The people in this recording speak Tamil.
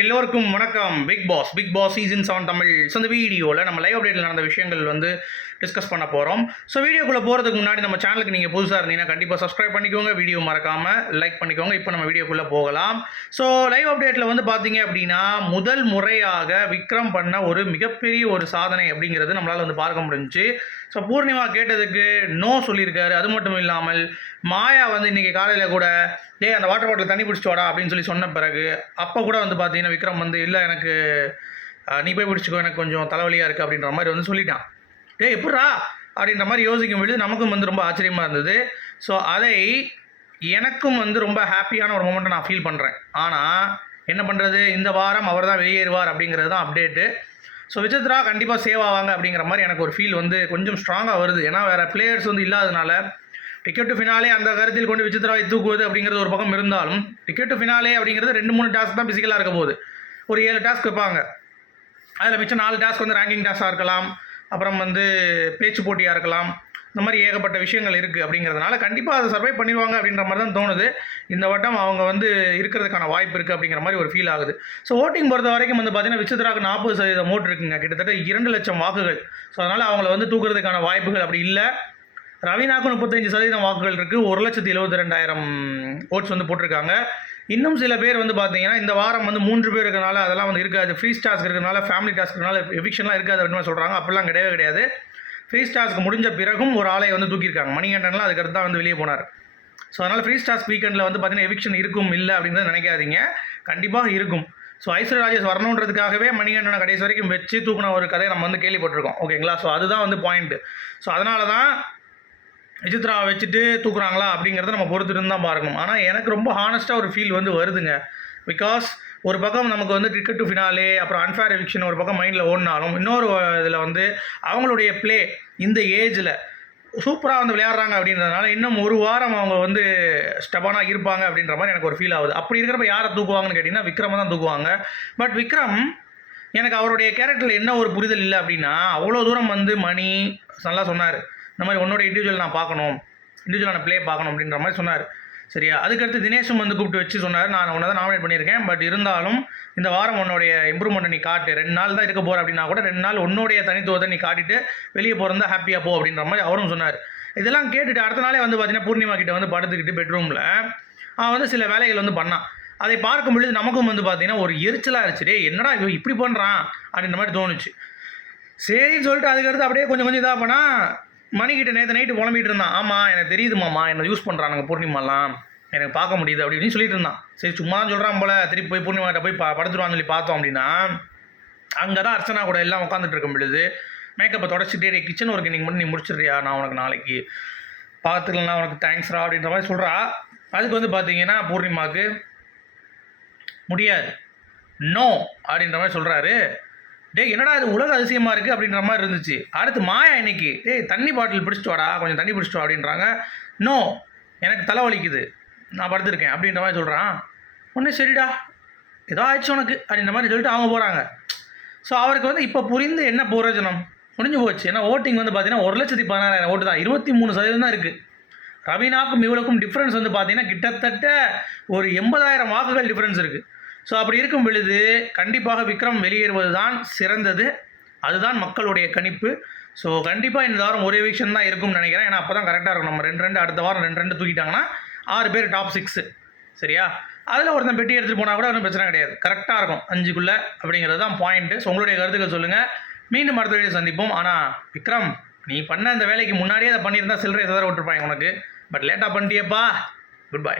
எல்லோருக்கும் வணக்கம். Bigg Boss season 7 Tamil. So இந்த வீடியோவில் நம்ம லைவ் அப்டேட்டில் நடந்த விஷயங்கள் டிஸ்கஸ் பண்ண போகிறோம். ஸோ வீடியோக்குள்ளே போகிறதுக்கு முன்னாடி நம்ம சேனலுக்கு நீங்கள் புதுசாக இருந்தீங்கன்னா கண்டிப்பாக சப்ஸ்கிரைப் பண்ணிக்கோங்க, வீடியோ மறக்காமல் லைக் பண்ணிக்கோங்க. இப்போ நம்ம வீடியோக்குள்ளே போகலாம். ஸோ லைவ் அப்டேட்டில் பார்த்தீங்க அப்படின்னா முதல் முறையாக விக்ரம் பண்ண ஒரு மிகப்பெரிய ஒரு சாதனை அப்படிங்கிறது நம்மளால் பார்க்க முடிஞ்சுச்சு. ஸோ பூர்ணிமா கேட்டதுக்கு நோ சொல்லியிருக்காரு. அது மட்டும் இல்லாமல் மாயா இன்றைக்கி காலையில் கூட அந்த வாட்டர் பாட்டில் தண்ணி பிடிச்சிட்டு வாடா அப்படின்னு சொன்ன பிறகு அப்போ கூட பார்த்தீங்கன்னா விக்ரம் இல்லை எனக்கு நீ போய் பிடிச்சிக்கோ, எனக்கு கொஞ்சம் தலைவலியாக இருக்குது அப்படின்ற மாதிரி சொல்லிட்டான். எப்பட்றா அப்படின்ற மாதிரி யோசிக்கும் பொழுது நமக்கும் ரொம்ப ஆச்சரியமாக இருந்தது. ஸோ அதை எனக்கும் ரொம்ப ஹாப்பியான ஒரு மொமெண்ட்டை நான் ஃபீல் பண்ணுறேன். ஆனால் என்ன பண்ணுறது, இந்த வாரம் அவர் தான் வெளியேறுவார் அப்படிங்கிறது தான் அப்டேட்டு. ஸோ விசித்ரா கண்டிப்பாக சேவ் ஆவாங்க அப்படிங்கிற மாதிரி எனக்கு ஒரு ஃபீல் கொஞ்சம் ஸ்ட்ராங்காக வருது. ஏன்னா வேறு பிளேயர்ஸ் இல்லாதனால டிக்கெட் டு ஃபினாலே அந்த கருத்தில் கொண்டு விசித்ராவை தூக்குவது அப்படிங்கிறது ஒரு பக்கம் இருந்தாலும் டிக்கெட் டு ஃபினாலே அப்படிங்கிறது 2-3 டாஸ்க் தான் பிசிக்கலாக இருக்க போகுது. ஒரு 7 டாஸ்க் வைப்பாங்க. அதில் மிச்சம் 4 டாஸ்க் ரேங்கிங் டாஸ்காக இருக்கலாம், அப்புறம் பேச்சு போட்டியாக இருக்கலாம். இந்த மாதிரி ஏகப்பட்ட விஷயங்கள் இருக்குது. அப்படிங்கிறதுனால கண்டிப்பாக அதை சர்வை பண்ணிடுவாங்க அப்படின்ற மாதிரி தான் தோணுது. இந்த வட்டம் அவங்க இருக்கிறதுக்கான வாய்ப்பு இருக்குது அப்படிங்கிற மாதிரி ஒரு ஃபீல் ஆகுது. ஸோ ஓட்டிங் பொறுத்த வரைக்கும் பார்த்தீங்கன்னா விசித்ராவுக்கு 40% ஓட்டு இருக்குங்க, கிட்டத்தட்ட 2 லட்சம் வாக்குகள். ஸோ அதனால் அவங்கள தூக்குறதுக்கான வாய்ப்புகள் அப்படி இல்லை. ரவீனாக்கும் 35% வாக்குகள் இருக்குது. 1,72,000 ஓட்ஸ் போட்டிருக்காங்க. இன்னும் சில பேர் பார்த்தீங்கன்னா இந்த வாரம் 3 பேர் இருக்கிறனால அதெல்லாம் இருக்காது, ஃப்ரீ டாஸ்க் இருக்கிறனால, ஃபேமிலி டாஸ்க் இருக்கிறனால எவிக்ஷன்லாம் இருக்காது அப்படின்னு சொல்கிறாங்க. அப்படிலாம் கிடையவே கிடையாது. ஃப்ரீ டாஸ்க் முடிஞ்ச பிறகும் ஒரு ஆளை தூக்கியிருக்காங்க. மணிகண்டன்லாம் அதுக்கடுத்து தான் வெளியே போனார். ஸோ அதனால் ஃப்ரீ டாஸ்க் வீக்கெண்டில் பார்த்தீங்கன்னா எவிக்ஷன் இருக்கும் இல்லை அப்படின்றத நினைக்காதீங்க, கண்டிப்பாக இருக்கும். ஸோ ஐஸ்வர்யா ராஜேஷ் வரணுன்றதுக்காகவே மணிகண்டனை கடைசி வரைக்கும் வச்சு தூக்குன ஒரு கதையை நம்ம கேள்விப்பட்டிருக்கோம். ஓகேங்களா? ஸோ அதுதான் பாயிண்ட்டு. ஸோ அதனால தான் விசித்ரா வச்சுட்டு தூக்குறாங்களா அப்படிங்கிறத நம்ம பொறுத்துட்டு தான் பார்க்கணும். ஆனால் எனக்கு ரொம்ப ஹானஸ்ட்டாக ஒரு ஃபீல் வருதுங்க. பிகாஸ் ஒரு பக்கம் நமக்கு டிக்கெட் டு ஃபினாலே, அப்புறம் அன்ஃபேர் எவிக்ஷன் ஒரு பக்கம் மைண்டில் ஓடினாலும், இன்னொரு இதில் அவங்களுடைய ப்ளே இந்த ஏஜில் சூப்பராக விளையாடுறாங்க அப்படின்றதுனால இன்னும் ஒரு வாரம் அவங்க ஸ்டெபானாக இருப்பாங்க அப்படின்ற மாதிரி எனக்கு ஒரு ஃபீல் ஆகுது. அப்படி இருக்கிறப்ப யாரை தூக்குவாங்கன்னு கேட்டிங்கன்னா விக்ரமை தான் தூக்குவாங்க. பட் விக்ரம் எனக்கு அவருடைய கேரக்டரில் என்ன ஒரு புரிதல் இல்லை அப்படின்னா, அவ்வளோ தூரம் மணி நல்லா சொன்னார், இந்த மாதிரி உன்னோட இண்டிவிஜுவல் நான் பார்க்கணும், இண்டிவிஜுவலான ப்ளே பார்க்கணும் அப்படின்ற மாதிரி சொன்னார். சரியா? அதுக்கடுத்து தினேஷும் கூப்பிட்டு வச்சு சொன்னார், நான் உன்னை தான் நாமினேட் பண்ணியிருக்கேன், பட் இருந்தாலும் இந்த வாரம் உன்னுடைய இம்ப்ரூவ்மெண்ட்டை நீ காட்டு, 2 நாள் தான் இருக்க போகிற அப்படின்னா கூட 2 நாள் உன்னுடைய தனித்துவத்தை நீ காட்டிட்டு வெளியே போகிறதா ஹாப்பியாக போ அப்படின்ற மாதிரி அவரும் சொன்னார். இதெல்லாம் கேட்டுட்டு அடுத்த நாளே பார்த்தீங்கன்னா பூர்ணிமா கிட்ட படுத்துக்கிட்டு பெட்ரூமில் அவன் சில வேலைகள் பண்ணான். அதை பார்க்கும் பொழுது நமக்கும் பார்த்தீங்கன்னா ஒரு எரிச்சலாக இருந்துச்சு. என்னடா இவன் இப்படி பண்ணுறான் அப்படின்ற மாதிரி தோணுச்சு. சரின்னு சொல்லிட்டு அதுக்கடுத்து அப்படியே கொஞ்சம் இதாக பண்ணால் மணிக்கிட்ட நேற்று நைட்டு புலம்பிகிட்டு இருந்தான். ஆமாம் எனக்கு தெரியுதுமாம்மா, என்னை யூஸ் பண்ணுறானுங்க பூர்ணிமாலாம், எனக்கு பார்க்க முடியுது அப்படின்னு சொல்லிட்டு இருந்தான். சரி சும்மா தான் சொல்கிறான் போல், திருப்பி போய் பூர்ணிமாட்ட போய் படுத்துருவான்னு சொல்லி பார்த்தோம் அப்படின்னா அங்கே தான் அர்ச்சனா கூட எல்லாம் உட்காந்துட்டு இருக்கும் பொழுது மேக்கப்பை தொடச்சிட்டே கிச்சன் ஒர்க் இன்றைக்கி மட்டும் நீ முடிச்சிடுறியா, நான் உனக்கு நாளைக்கு பார்த்துக்கலாம், உனக்கு தேங்க்ஸ்ரா அப்படின்ற மாதிரி சொல்கிறா. அதுக்கு பார்த்தீங்கன்னா பூர்ணிமாவுக்கு முடியாது, நோ அப்படின்ற மாதிரி சொல்கிறாரு. என்னடா இது உலக அதிசயமாக இருக்குது அப்படின்ற மாதிரி இருந்துச்சு. அடுத்து மாயா இன்னைக்கு தண்ணி பாட்டில் பிடிச்சிட்டு வாடா, கொஞ்சம் தண்ணி பிடிச்சிட்டு வா அப்படின்றாங்க. நோ எனக்கு தலைவலிக்குது, நான் படுத்திருக்கேன் அப்படின்ற மாதிரி சொல்கிறான். ஒன்று சரிடா ஏதோ ஆயிடுச்சு உனக்கு அப்படின்ற மாதிரி சொல்லிட்டு அவங்க போகிறாங்க. ஸோ அவருக்கு இப்போ புரிந்து என்ன பிரயோஜனம், முடிஞ்சு போச்சு. ஏன்னா ஓட்டிங் பார்த்தீங்கன்னா 1,16,000 ஓட்டு தான், 23% தான் இருக்குது. ரவீனாக்கும் இவளுக்கும் டிஃப்ரென்ஸ் பார்த்தீங்கன்னா கிட்டத்தட்ட ஒரு 80,000 வாக்குகள் டிஃப்ரென்ஸ் இருக்குது. ஸோ அப்படி இருக்கும் பொழுது கண்டிப்பாக விக்ரம் வெளியேறுவது தான் சிறந்தது, அதுதான் மக்களுடைய கணிப்பு. ஸோ கண்டிப்பாக இந்த வாரம் ஒரே விஷயம் தான் இருக்கும்னு நினைக்கிறேன். ஏன்னா அப்போ தான் கரெக்டாக இருக்கும். நம்ம 2 அடுத்த வாரம் 2 தூக்கிட்டாங்கன்னா 6 பேர் டாப் 6. சரியா? அதில் ஒருத்தன் பெட்டி எடுத்துகிட்டு போனால் கூட ஒன்றும் பிரச்சனை கிடையாது, கரெக்டாக இருக்கும் 5க்குள்ளே அப்படிங்கிறது தான் பாயிண்ட்டு. ஸோ உங்களுடைய கருத்துக்கள் சொல்லுங்கள். மீண்டும் அடுத்த வீடியோ சந்திப்போம். ஆனால் விக்ரம் நீ பண்ண அந்த வேலைக்கு முன்னாடியே அதை பண்ணியிருந்தால் சில்லறை சதற விட்டுருப்பாங்க உனக்கு, பட் லேட்டாக பண்ணிட்டியப்பா. Good bye.